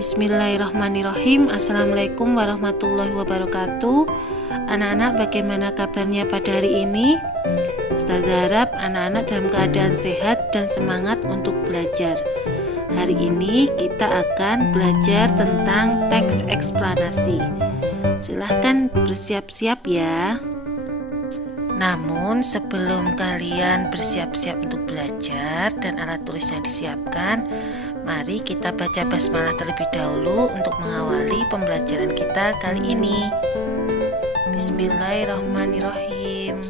Bismillahirrahmanirrahim. Assalamualaikum warahmatullahi wabarakatuh. Anak-anak, bagaimana kabarnya pada hari ini? Ustazah harap anak-anak dalam keadaan sehat dan semangat untuk belajar. Hari ini kita akan belajar tentang teks eksplanasi. Silahkan bersiap-siap ya. Namun sebelum kalian bersiap-siap untuk belajar dan alat tulisnya disiapkan, mari kita baca basmalah terlebih dahulu untuk mengawali pembelajaran kita kali ini. Bismillahirrahmanirrahim.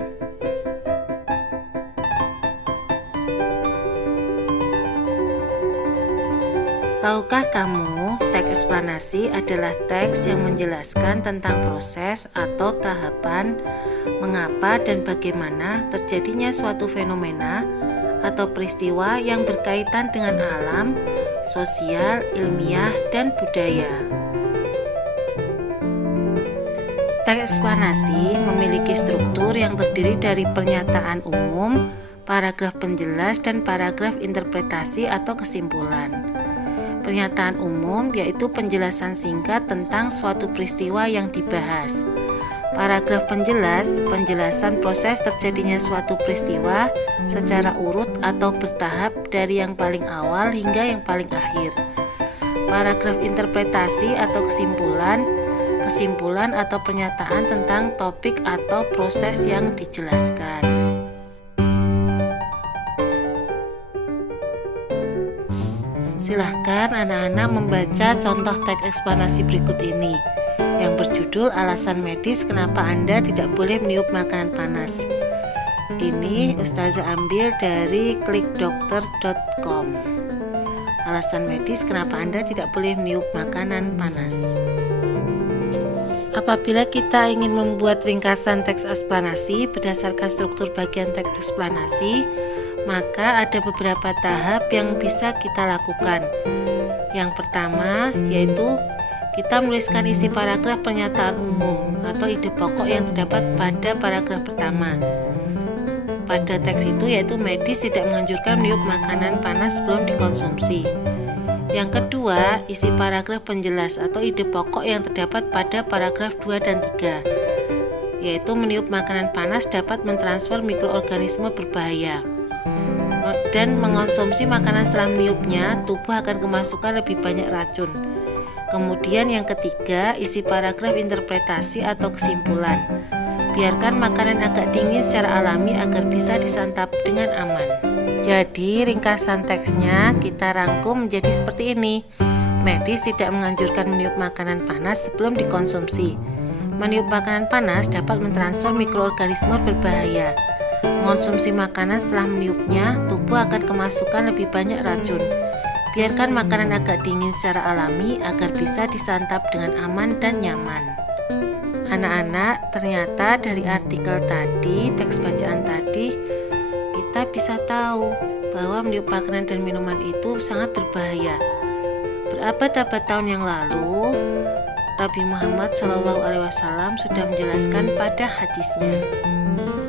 Tahukah kamu, teks eksplanasi adalah teks yang menjelaskan tentang proses atau tahapan mengapa dan bagaimana terjadinya suatu fenomena atau peristiwa yang berkaitan dengan alam, sosial, ilmiah, dan budaya. Teks eksplanasi memiliki struktur yang terdiri dari pernyataan umum, paragraf penjelas, dan paragraf interpretasi atau kesimpulan. Pernyataan umum yaitu penjelasan singkat tentang suatu peristiwa yang dibahas. Paragraf penjelas, penjelasan proses terjadinya suatu peristiwa secara urut atau bertahap dari yang paling awal hingga yang paling akhir. Paragraf interpretasi atau kesimpulan, kesimpulan atau pernyataan tentang topik atau proses yang dijelaskan. Silahkan anak-anak membaca contoh teks eksplanasi berikut ini yang berjudul alasan medis kenapa Anda tidak boleh meniup makanan panas. Ini Ustazah ambil dari klikdokter.com. Alasan medis kenapa Anda tidak boleh meniup makanan panas. Apabila kita ingin membuat ringkasan teks eksplanasi berdasarkan struktur bagian teks eksplanasi, maka ada beberapa tahap yang bisa kita lakukan. Yang pertama yaitu kita menuliskan isi paragraf pernyataan umum atau ide pokok yang terdapat pada paragraf pertama. Pada teks itu yaitu medis tidak menganjurkan meniup makanan panas sebelum dikonsumsi. Yang kedua, isi paragraf penjelas atau ide pokok yang terdapat pada paragraf 2 dan 3, yaitu meniup makanan panas dapat mentransfer mikroorganisme berbahaya. Dan mengonsumsi makanan setelah meniupnya, tubuh akan kemasukan lebih banyak racun. Kemudian yang ketiga, isi paragraf interpretasi atau kesimpulan. Biarkan makanan agak dingin secara alami agar bisa disantap dengan aman. Jadi ringkasan teksnya kita rangkum menjadi seperti ini. Medis tidak menganjurkan meniup makanan panas sebelum dikonsumsi. Meniup makanan panas dapat mentransfer mikroorganisme berbahaya. Mengonsumsi makanan setelah meniupnya, tubuh akan kemasukan lebih banyak racun. Biarkan makanan agak dingin secara alami agar bisa disantap dengan aman dan nyaman. Anak-anak, ternyata dari artikel tadi, teks bacaan tadi, kita bisa tahu bahwa meniup makanan dan minuman itu sangat berbahaya. Berabad-abad tahun yang lalu, Nabi Muhammad SAW sudah menjelaskan pada hadisnya.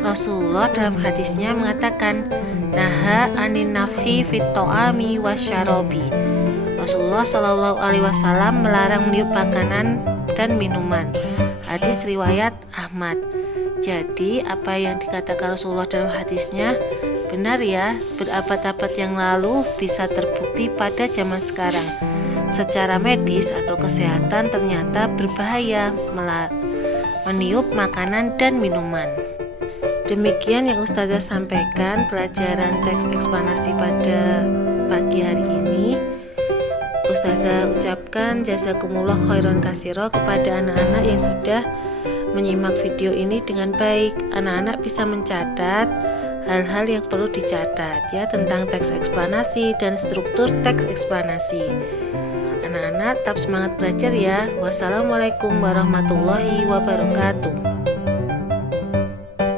Rasulullah dalam hadisnya mengatakan, naha anin nafhi fit to'ami wasyarobi. Rasulullah SAW melarang meniup makanan dan minuman. Hadis riwayat Ahmad. Jadi apa yang dikatakan Rasulullah dalam hadisnya benar ya, berabad-abad yang lalu bisa terbukti pada zaman sekarang. Secara medis atau kesehatan ternyata berbahaya meniup makanan dan minuman. Demikian yang Ustazah sampaikan pelajaran teks eksplanasi pada pagi hari ini. Ustazah ucapkan jazakumullah khairan katsira kepada anak-anak yang sudah menyimak video ini dengan baik. Anak-anak bisa mencatat hal-hal yang perlu dicatat ya tentang teks eksplanasi dan struktur teks eksplanasi. Anak-anak tetap semangat belajar ya. Wassalamualaikum warahmatullahi wabarakatuh.